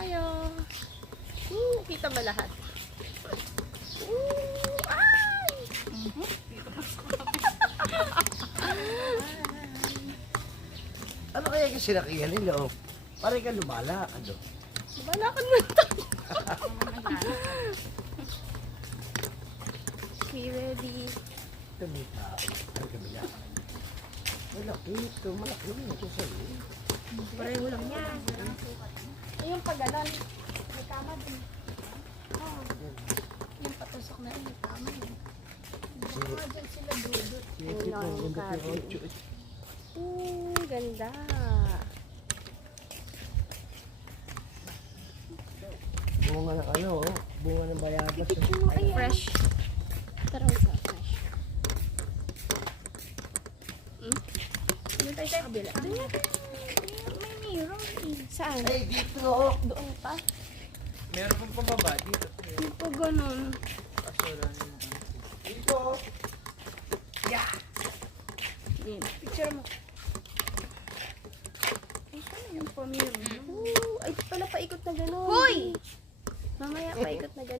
tayo. Kita ba lahat? Ay! Ano kaya yung sinakihan nila? Oh? Parang ka lumala. Ano? Balakad mo tayo. Okay, ready. Ito may tao. Ano kabila? Malaki ito. Malaki ito sa'yo. Pareho lang yan. Yung pag ganon, may kama din. Oh, yung patusok na yun, may kama din. Baka dyan sila dudot. Sige po. Ayun, Ganda po. ganda. Bunga ng ano, oh. Bunga ng bayabas. Ay, fresh. Tara, sa fresh. Doon tayo sa kabila. Doon yan. May mirror. Saan? Ay, dito, oh. Doon pa. Meron pang pababa dito. Hindi pa ganun. Kasura niyo. Dito. Yeah. Picture mo. Ay, saan yung pa-mirror? Ay, pala paikot na ganun. Hoy! Mamaya paikot na ganun.